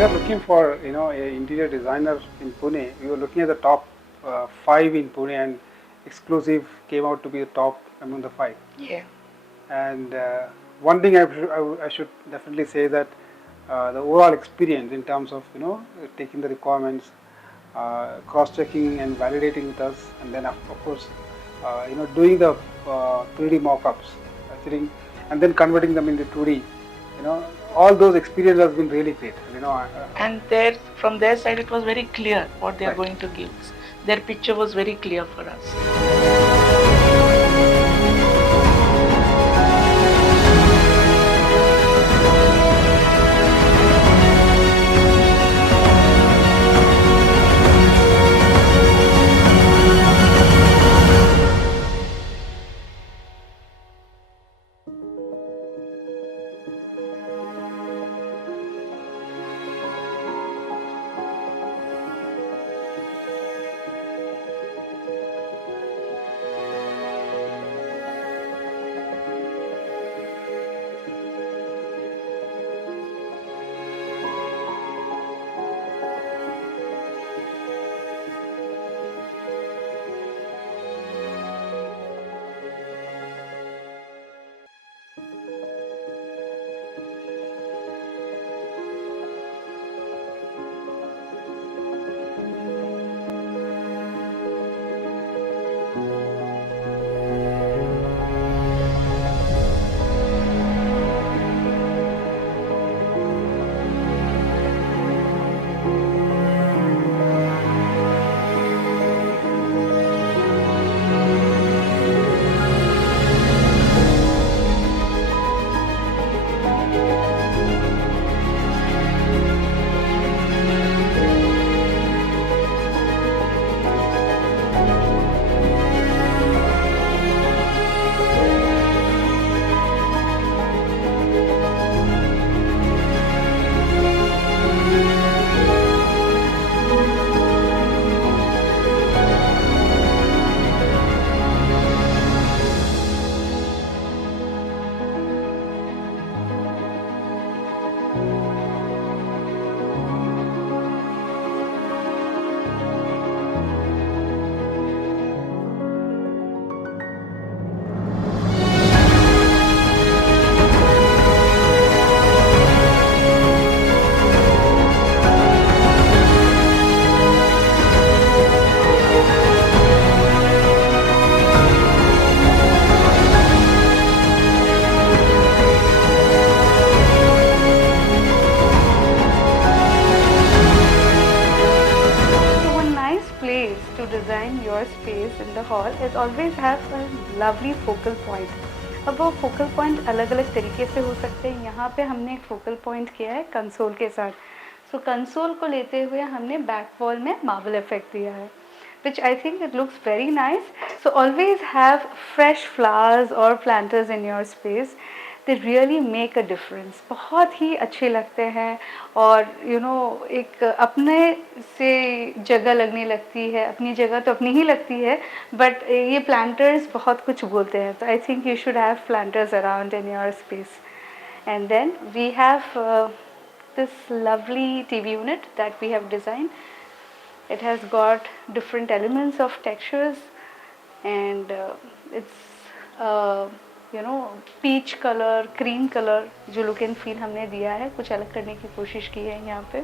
we are looking for, a interior designer in Pune. We were looking at the top five in Pune, and exclusive came out to be the top among the five. Yeah. And one thing I should definitely say that the overall experience in terms of taking the requirements, cross-checking and validating with us, and then of course doing the 3D mock-ups, actually, and then converting them into 2D. All those experiences has been really great. And from their side, it was very clear what they are Right. going to give us. Their picture was very clear for us. To design your space in the hall is always have a lovely focal point. अब वो focal point अलग अलग तरीके से हो सकते हैं. यहाँ पे हमने एक फोकल पॉइंट किया है कंसोल के साथ. सो कंसोल को लेते हुए हमने बैक वॉल में मार्बल इफेक्ट दिया है, which I think it looks very nice. So always have fresh flowers or planters in your space. They really make a difference. बहुत ही अच्छे लगते हैं और एक अपने से जगह लगने लगती है. अपनी जगह तो अपनी ही लगती है, बट ये प्लांटर्स बहुत कुछ बोलते हैं. तो I think you should have planters around in your space. And then we have this lovely TV unit that we have designed. It has got different elements of textures, and it's peach color, cream color जो look and feel हमने दिया है, कुछ अलग करने की कोशिश की है यहाँ पे.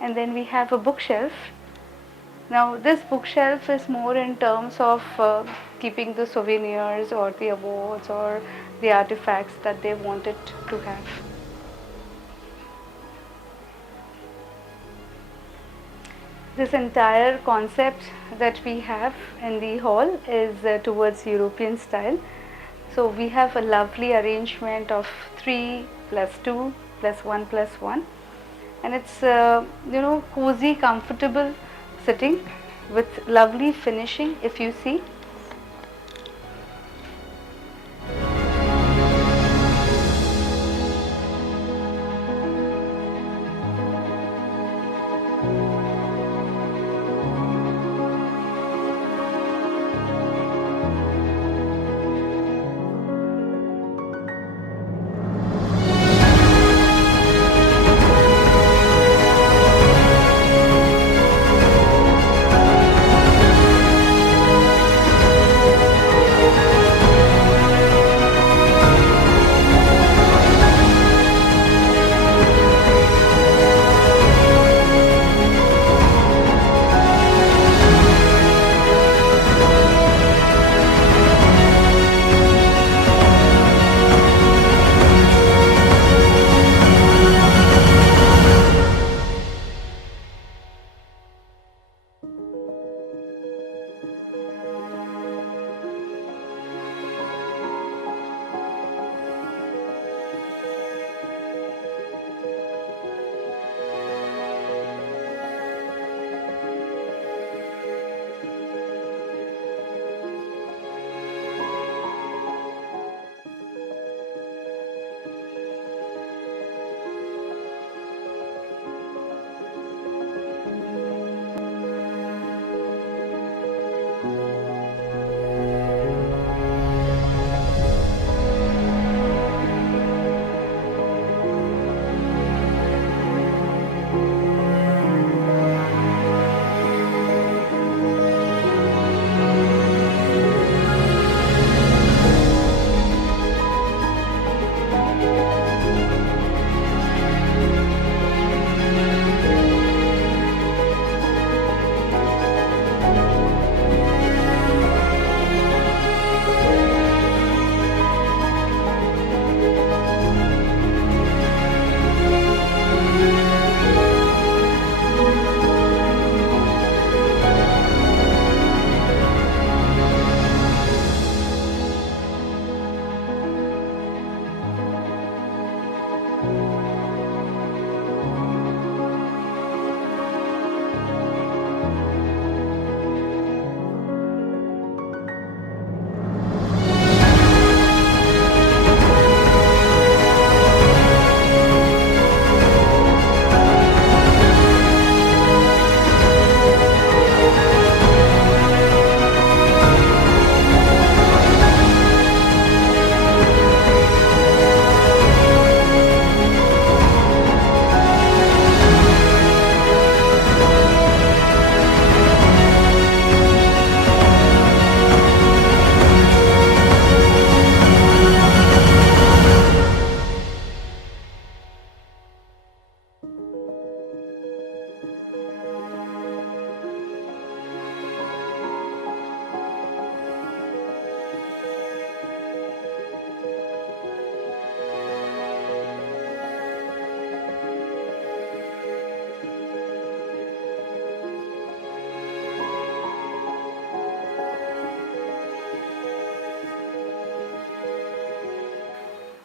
And then we have a bookshelf. Now this bookshelf is more in terms of keeping the souvenirs or the awards or the artifacts that they wanted to have. This entire concept that we have in the hall is towards European style. So we have a lovely arrangement of 3 plus 2 plus 1 plus 1, and it's cozy, comfortable sitting with lovely finishing. If you see,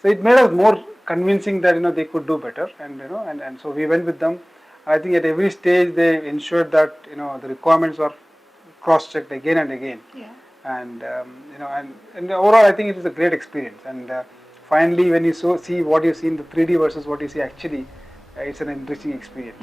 So it made us more convincing that they could do better, and and so we went with them. I think at every stage they ensured that the requirements are cross-checked again and again. Yeah. And and overall I think it is a great experience. And finally, when you see what you see in the 3D versus what you see actually, it's an enriching experience.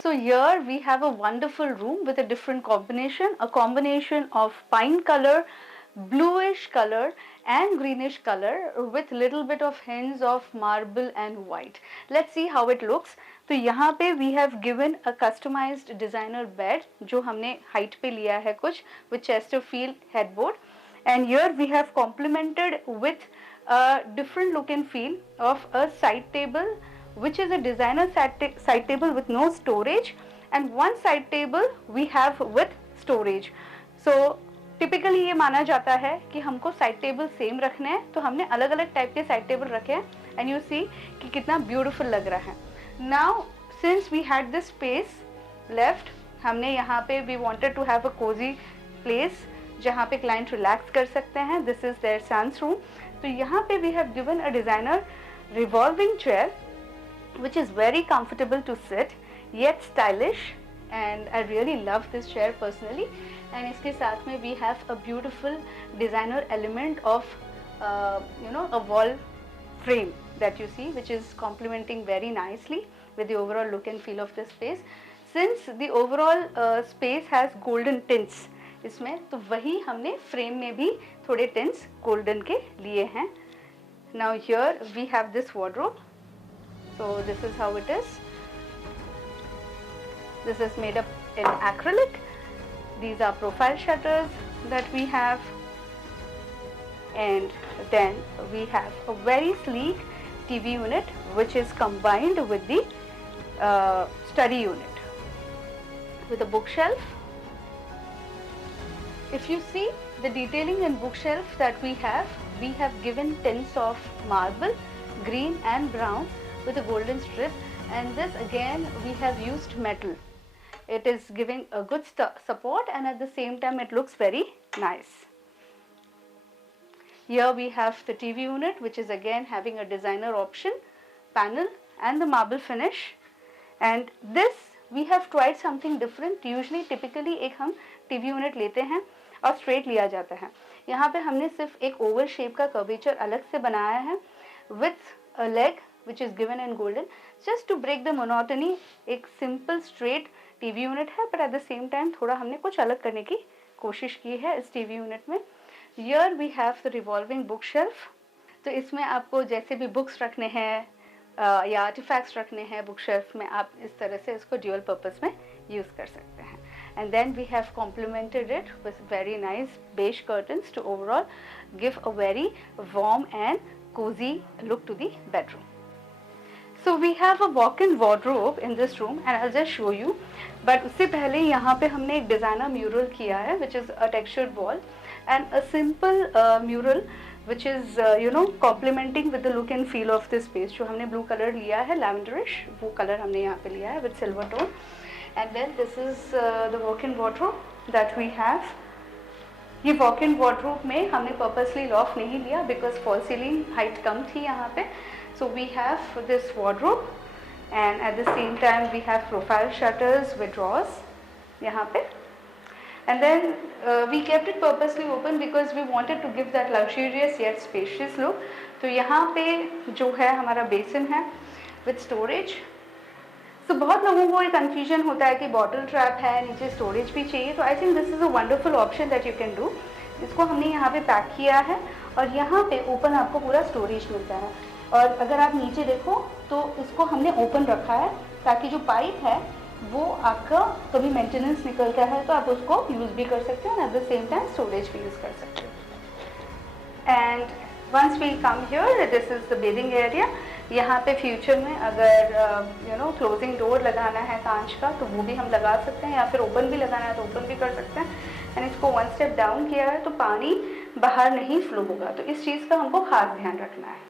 So here we have a wonderful room with a different combination, a combination of pine color, bluish color and greenish color with little bit of hints of marble and white. Let's see how it looks. तो यहाँ पे we have given a customized designer bed जो हमने height पे लिया है कुछ with Chesterfield headboard, and here we have complemented with a different look and feel of a side table which is a designer side table with no storage and one side table we have with storage. So typically ये माना जाता है कि हमको side table same रखने हैं, तो हमने अलग अलग टाइप के साइड टेबल रखे हैं, एंड यू सी कि कितना ब्यूटीफुल लग रहा है. Now since we had this space left, हमने यहाँ पे we wanted to have a cosy place जहाँ पे क्लाइंट रिलैक्स कर सकते हैं. This is their son's room. तो यहाँ पे we have given a designer revolving chair which is very comfortable to sit yet stylish, and I really love this chair personally. And इसके साथ में we have a beautiful designer element of a wall frame that you see, which is complementing very nicely with the overall look and feel of the space. Since the overall space has golden tints इसमें, तो वही हमने frame में भी थोड़े tints golden के लिए हैं. Now here we have this wardrobe. So this is how it is. This is made up in acrylic. These are profile shutters that we have, and then we have a very sleek TV unit which is combined with the study unit with a bookshelf. If you see the detailing in bookshelf that we have given tints of marble, green and brown with a golden strip, and this again we have used metal. It is giving a good support, and at the same time it looks very nice. Here we have the TV unit, which is again having a designer option panel and the marble finish. And this we have tried something different. Usually typically एक हम TV unit लेते हैं और straight लिया जाता है. यहाँ पे हमने सिर्फ एक oval shape का curvature अलग से बनाया है with a leg which is given in golden, just to break the monotony. एक simple straight TV unit है, but at the same time थोड़ा हमने कुछ अलग करने की कोशिश की है इस TV unit में. Here we have the revolving bookshelf. तो इसमें आपको जैसे भी बुक्स रखने हैं या आर्टिफैक्ट्स रखने हैं बुक शेल्फ में, आप इस तरह से इसको ड्यूअल पर्पस में यूज़ कर सकते हैं. And then we have complemented it with very nice beige curtains to overall give a very warm and cozy look to the bedroom. So we have a walk-in wardrobe in this room, and I'll just show you. But उससे पहले यहाँ पे हमने एक designer mural किया है, which is a textured wall and a simple mural which is complementing with the look and feel of this space. जो हमने blue color लिया है lavenderish, वो color हमने यहाँ पे लिया है with silver tone. And then this is the walk-in wardrobe that we have. ये walk-in wardrobe में हमने purposely loft नहीं लिया because fall ceiling height कम थी यहाँ पे. So we have this wardrobe, and at the same time we have profile shutters with drawers यहाँ पे. And then we kept it purposely open because we wanted to give that luxurious yet spacious look. तो यहाँ पे जो है हमारा बेसिन है with storage. So बहुत लोगों को एक confusion होता है कि bottle trap है, नीचे storage भी चाहिए. तो I think this is a wonderful option that you can do. इसको हमने यहाँ पे पैक किया है और यहाँ पे ओपन आपको पूरा storage मिलता है. और अगर आप नीचे देखो तो इसको हमने ओपन रखा है ताकि जो पाइप है वो आपका कभी मेंटेनेंस निकलता है तो आप उसको यूज़ भी कर सकते हो, at the same time storage भी यूज़ कर सकते हो. And once we come here, this is the bedding area. यहाँ पे फ्यूचर में अगर क्लोजिंग डोर लगाना है कांच का तो वो भी हम लगा सकते हैं, या फिर ओपन भी लगाना है तो ओपन भी कर सकते हैं. एंड इसको वन स्टेप डाउन किया है तो पानी बाहर नहीं फ्लो होगा, तो इस चीज़ का हमको खास ध्यान रखना है.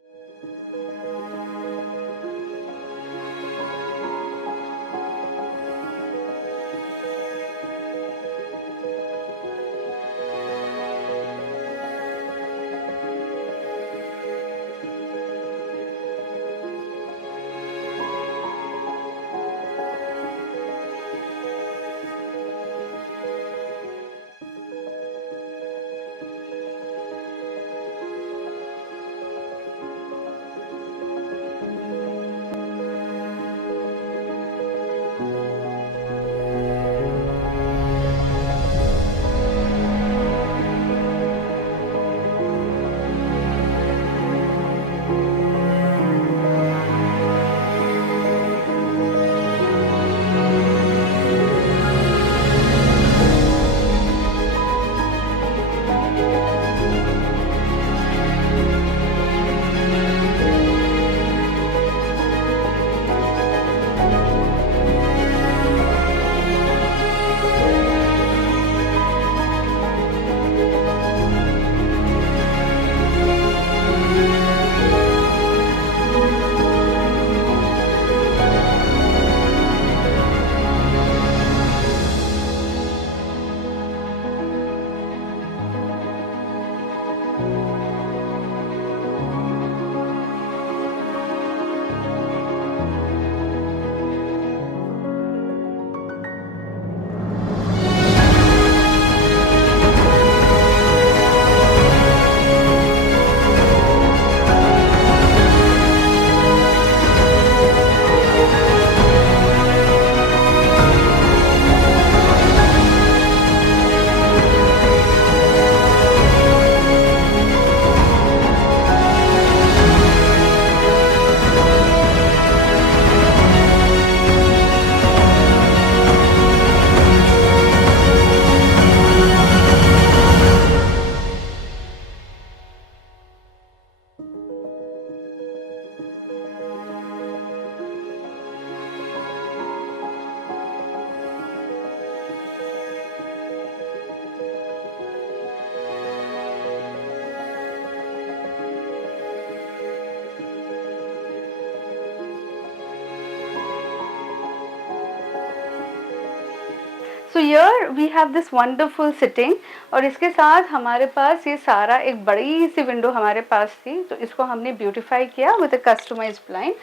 So here we have this wonderful sitting, और इसके साथ हमारे पास ये सारा एक बड़ी सी विंडो हमारे पास थी, तो इसको हमने ब्यूटीफाई किया विद अ कस्टमाइज्ड ब्लाइंड।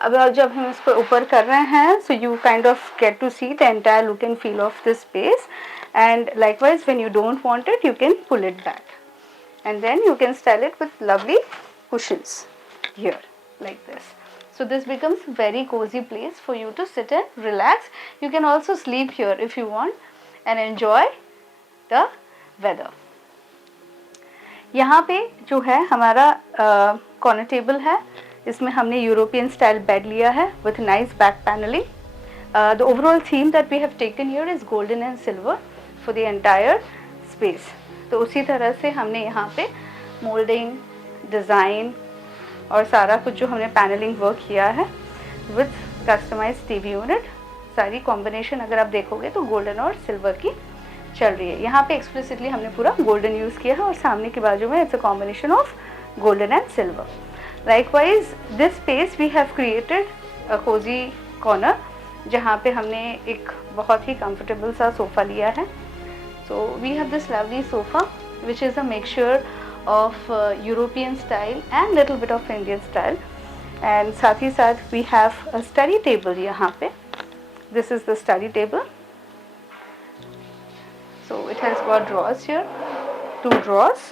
अब जब हम इसको ऊपर कर रहे हैं, so you kind of get to see the entire look and feel of this space, and likewise when you don't want it, you can pull it back, and then you can style it with lovely cushions here like this. So this becomes very cozy place for you to sit and relax. You can also sleep here if you want and enjoy the weather. यहाँ पे जो है हमारा corner table है, इसमें हमने European style bed लिया है with nice back paneling. The overall theme that we have taken here is golden and silver for the entire space. तो उसी तरह से हमने यहाँ पे मोल्डिंग, डिज़ाइन और सारा कुछ जो हमने पैनलिंग वर्क किया है विथ कस्टमाइज टीवी यूनिट, सारी कॉम्बिनेशन अगर आप देखोगे तो गोल्डन और सिल्वर की चल रही है। यहाँ पे एक्सप्लिसिटली हमने पूरा गोल्डन यूज़ किया है, और सामने की बाजू में it's a combination of golden and silver. Likewise this space we have created a cosy corner, जहाँ पे हमने एक बहुत ही कंफर्टेबल सा सोफ़ा लिया है। So we have this lovely sofa which is a mixture of European style and little bit of Indian style, and साथ ही साथ we have a study table यहाँ पे. This is the study table. So it has got drawers here, 2 drawers,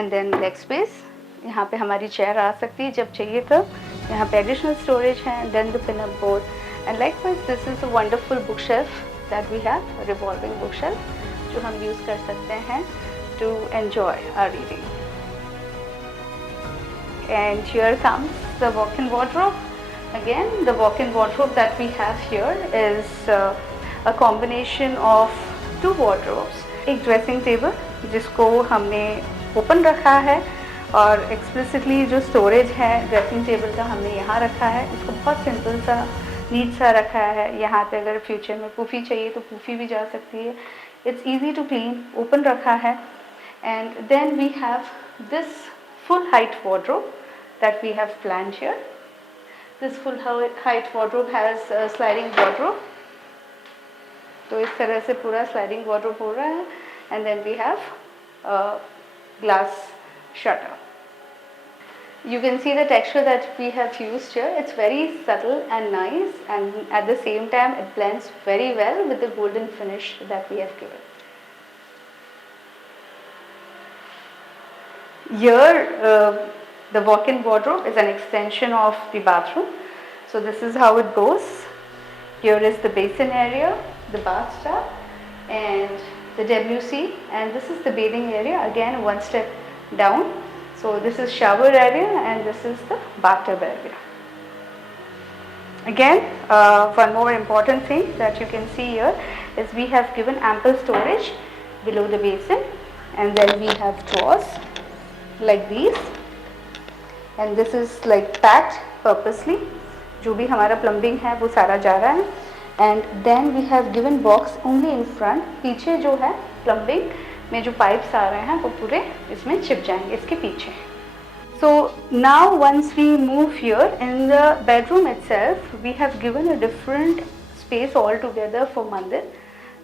and then leg space. यहाँ पे हमारी चेयर आ सकती है जब चाहिए तब. यहाँ पे additional storage है, then the pin-up board, and likewise this is a wonderful bookshelf that we have, a revolving bookshelf जो हम यूज़ कर सकते हैं to enjoy our reading. And here comes the walk-in wardrobe. Again, the walk-in wardrobe that we have here is a combination of 2 wardrobes. एक dressing table जिसको हमने ओपन रखा है, और एक्सप्लिसिटली जो स्टोरेज है ड्रेसिंग टेबल का हमने यहाँ रखा है। इसको बहुत सिंपल सा, नीट सा रखा है। यहाँ पे अगर फ्यूचर में पुफ़ी चाहिए तो पुफ़ी भी जा सकती है। It's easy to clean, open रखा है। And then we have this full height wardrobe that we have planned here. This full height wardrobe has a sliding wardrobe. तो इस तरह से पूरा sliding wardrobe हो रहा है। And then we have a glass shutter. You can see the texture that we have used here. It's very subtle and nice, and at the same time it blends very well with the golden finish that we have given. Here the walk-in wardrobe is an extension of the bathroom. So this is how it goes. Here is the basin area, the bathtub, and the WC, and this is the bathing area, again one step down. So this is shower area and this is the bathtub area. Again, one more important thing that you can see here is we have given ample storage below the basin, and then we have drawers like these, and this is like packed purposely. जो भी हमारा plumbing है वो सारा जा रहा है, and then we have given box only in front. पीछे जो है plumbing में जो पाइप्स आ रहे हैं वो पूरे इसमें चिप जाएंगे इसके पीछे. So now once we move here, in the bedroom itself we have given a different space altogether for mandir.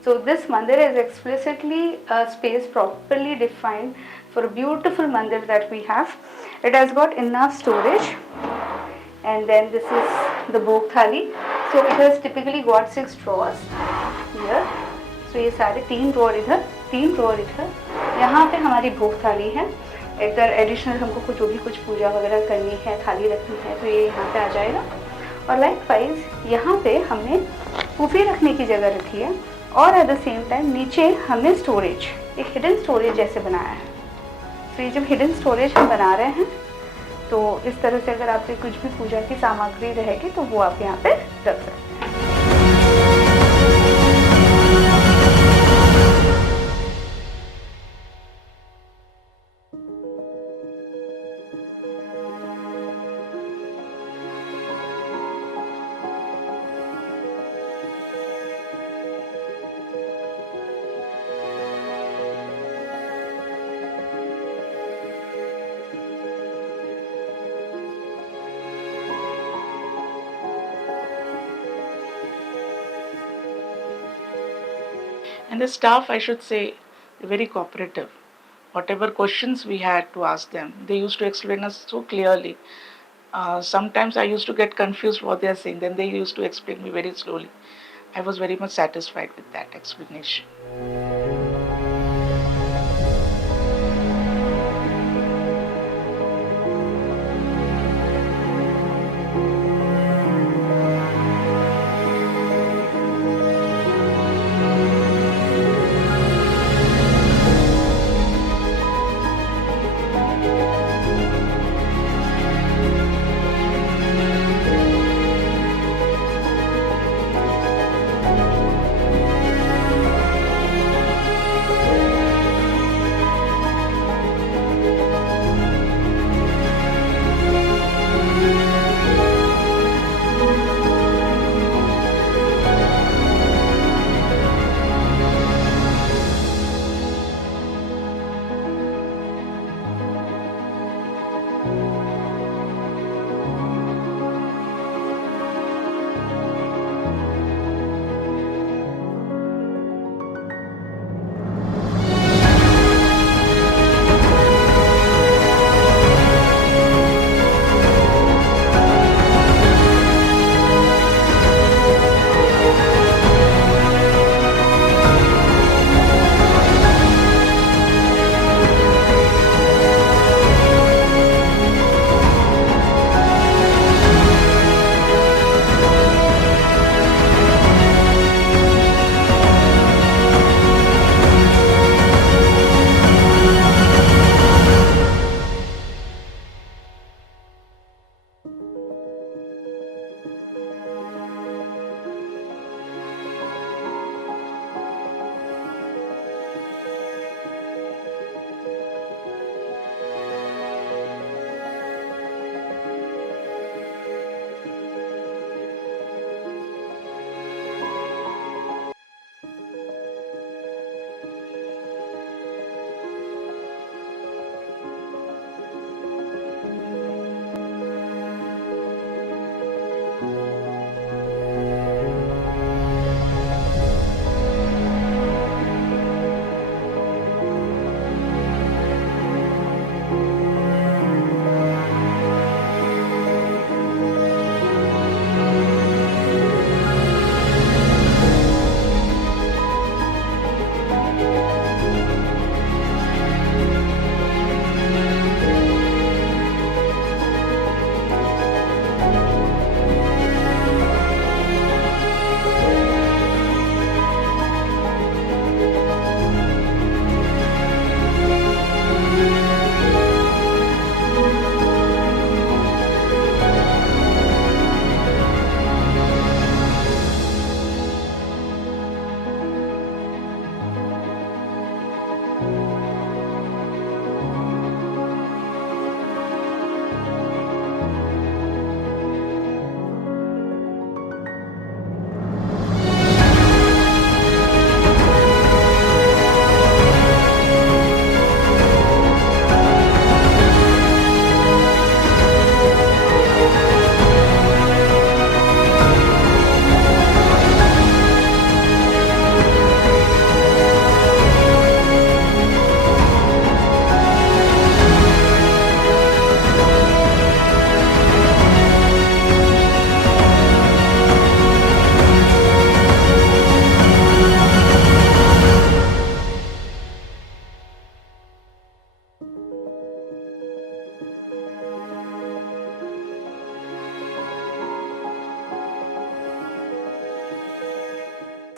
So this mandir is explicitly a space properly defined for a beautiful mandir that we have. It has got enough storage, and then this is the bhog thali. So it has typically got 6 drawers here. So ये सारे 3 ड्रॉर इधर, 3 ड्रॉर इधर. यहाँ पे हमारी भोग थाली है. इधर एडिशनल हमको जो भी कुछ पूजा वगैरह करनी है, थाली रखनी है, तो ये यहाँ पे आ जाएगा. और लाइकवाइज यहाँ पे हमने पुफी रखने की जगह रखी है, और एट द सेम टाइम नीचे हमने स्टोरेज, एक हिडन स्टोरेज जैसे बनाया है. तो ये जब हिडन स्टोरेज हम बना रहे हैं तो इस तरह से अगर आपके कुछ भी पूजा की सामग्री रहेगी तो वो आप यहाँ पे रख सकते हैं. And the staff, I should say, they're very cooperative. Whatever questions we had to ask them, they used to explain us so clearly. Sometimes I used to get confused what they are saying. Then they used to explain me very slowly. I was very much satisfied with that explanation.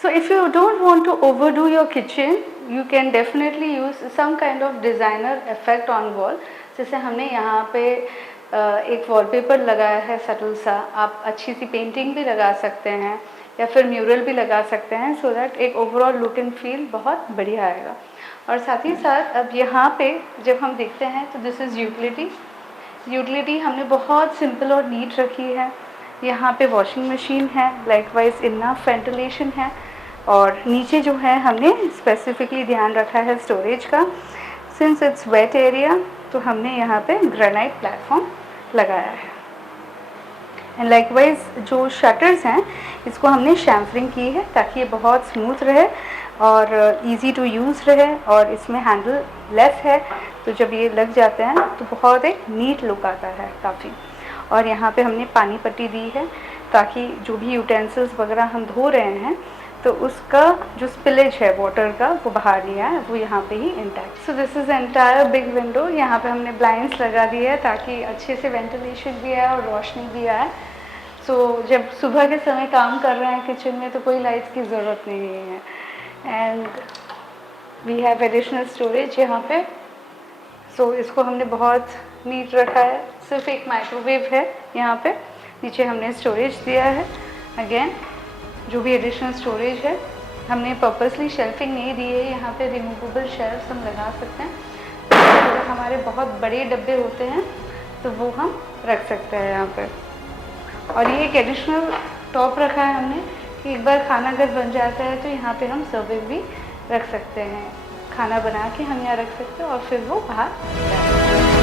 So if you don't want to overdo your kitchen, you can definitely use some kind of designer effect on wall. जैसे हमने यहाँ पे एक वॉलपेपर लगाया है सटल सा, आप अच्छी सी पेंटिंग भी लगा सकते हैं या फिर म्यूरल भी लगा सकते हैं, सो दैट एक ओवरऑल लुक एंड फील बहुत बढ़िया आएगा। और साथ ही साथ अब यहाँ पे जब हम देखते हैं तो दिस इज़ यूटिलिटी हमने बहुत सिंपल और नीट रखी है। यहाँ पे वॉशिंग मशीन है, लाइकवाइज इनफ वेंटिलेशन है, और नीचे जो है हमने स्पेसिफिकली ध्यान रखा है स्टोरेज का। सिंस इट्स वेट एरिया तो हमने यहाँ पे ग्रेनाइट प्लेटफॉर्म लगाया है। एंड लाइकवाइज जो शटर्स हैं इसको हमने शैम्फरिंग की है ताकि ये बहुत स्मूथ रहे और इजी टू यूज़ रहे, और इसमें हैंडल लेस है, तो जब ये लग जाते हैं तो बहुत एक नीट लुक आता है काफ़ी। और यहाँ पे हमने पानी पट्टी दी है ताकि जो भी यूटेंसिल्स वगैरह हम धो रहे हैं तो उसका जो स्पिलेज है वाटर का वो बाहर नहीं आए, वो यहाँ पे ही intact. So this is entire big window. यहाँ पे हमने ब्लाइंड्स लगा दी है ताकि अच्छे से वेंटिलेशन भी आए और रोशनी भी आए। सो जब सुबह के समय काम कर रहे हैं किचन में तो कोई लाइट्स की ज़रूरत नहीं है। And we have additional storage यहाँ पे। सो इसको हमने बहुत नीट रखा है, सिर्फ एक माइक्रोवेव है यहाँ पे, नीचे हमने स्टोरेज दिया है। अगेन जो भी एडिशनल स्टोरेज है हमने पर्पसली शेल्फिंग नहीं दी है, यहाँ पे रिमूवेबल शेल्फ्स हम लगा सकते हैं। अगर हमारे बहुत बड़े डब्बे होते हैं तो वो हम रख सकते हैं यहाँ पे। और ये एक एडिशनल टॉप रखा है हमने कि एक बार खाना अगर बन जाता है तो यहाँ पे हम सर्विंग भी रख सकते हैं, खाना बना के हम यहाँ रख सकते हैं और फिर वो बाहर जा सकते हैं।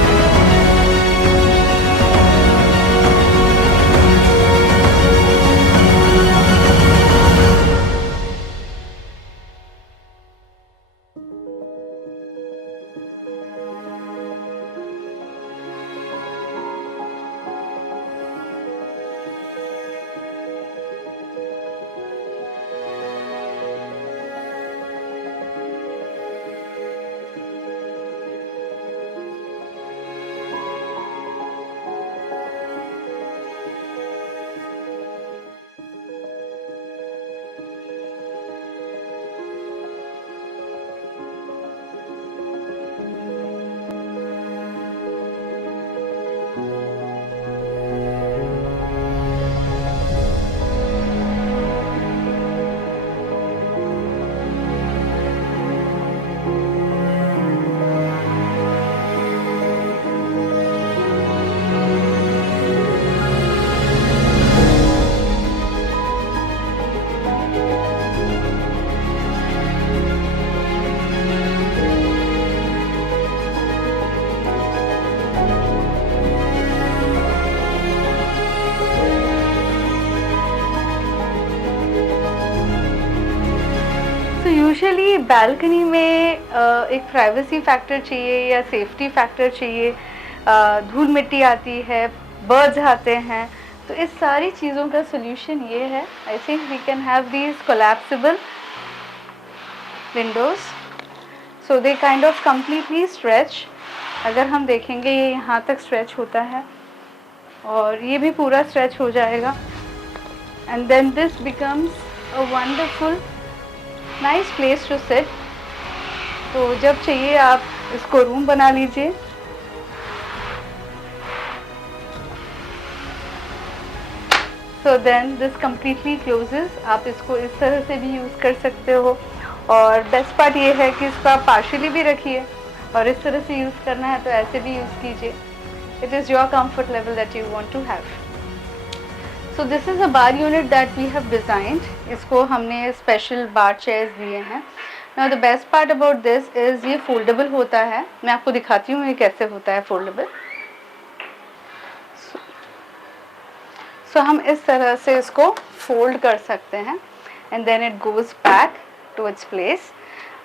यूजुअली बालकनी में एक प्राइवेसी फैक्टर चाहिए या सेफ्टी फैक्टर चाहिए, धूल मिट्टी आती है, बर्ड्स आते हैं, तो इस सारी चीज़ों का सोल्यूशन ये है। I think we can have these collapsible windows, so they kind of completely stretch. अगर हम देखेंगे ये यहाँ तक स्ट्रेच होता है और ये भी पूरा स्ट्रेच हो जाएगा, and then this becomes a wonderful nice place to sit. तो जब चाहिए आप इसको रूम बना लीजिए। So then this completely closes. आप इसको इस तरह से भी यूज़ कर सकते हो, और बेस्ट पार्ट ये है कि इसको आप पार्शियली भी रखिए और इस तरह से यूज़ करना है तो ऐसे भी यूज़ कीजिए। It is your comfort level that you want to have. So this is a bar unit that we have designed. इसको हमने स्पेशल बार चेयर्स दिए हैं। Now the best part about this is ये फोल्डेबल होता है। मैं आपको दिखाती हूँ ये कैसे होता है फोल्डेबल। So हम इस तरह से इसको फोल्ड कर सकते हैं and then it goes back to its place।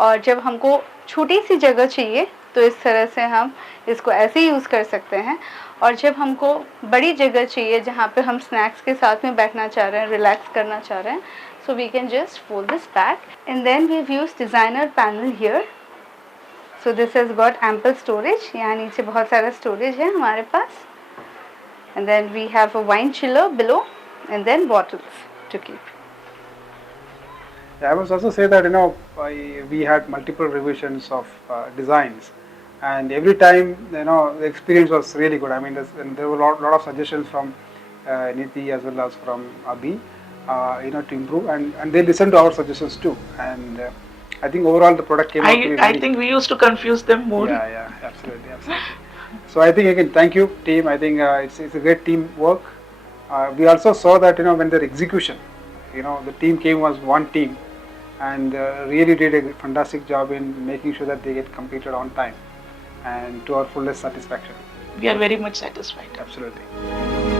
और जब हमको छोटी सी जगह चाहिए तो इस तरह से हम इसको ऐसे यूज़ कर सकते हैं, और जब हमको बड़ी जगह चाहिए जहाँ पे हम स्नैक्स के साथ में बैठना चाह रहे हैं, रिलैक्स करना चाह रहे हैं, so we can just fold this back and then we use designer panel here. So this has got ample storage. यहाँ नीचे बहुत सारा स्टोरेज है हमारे पास, and then we have a wine chiller below and then bottles to keep. I must also say that we had multiple revisions of designs, and every time the experience was really good. I mean, and there were a lot of suggestions from Niti as well as from Abhi, to improve, and they listened to our suggestions too. And I think overall the product came out to be I very think we used to confuse them more. Yeah, absolutely. So I think again, thank you team. I think it's a great team work. We also saw that when their execution, the team came as one team, and really did a fantastic job in making sure that they get completed on time and to our fullest satisfaction. We are very much satisfied. Absolutely.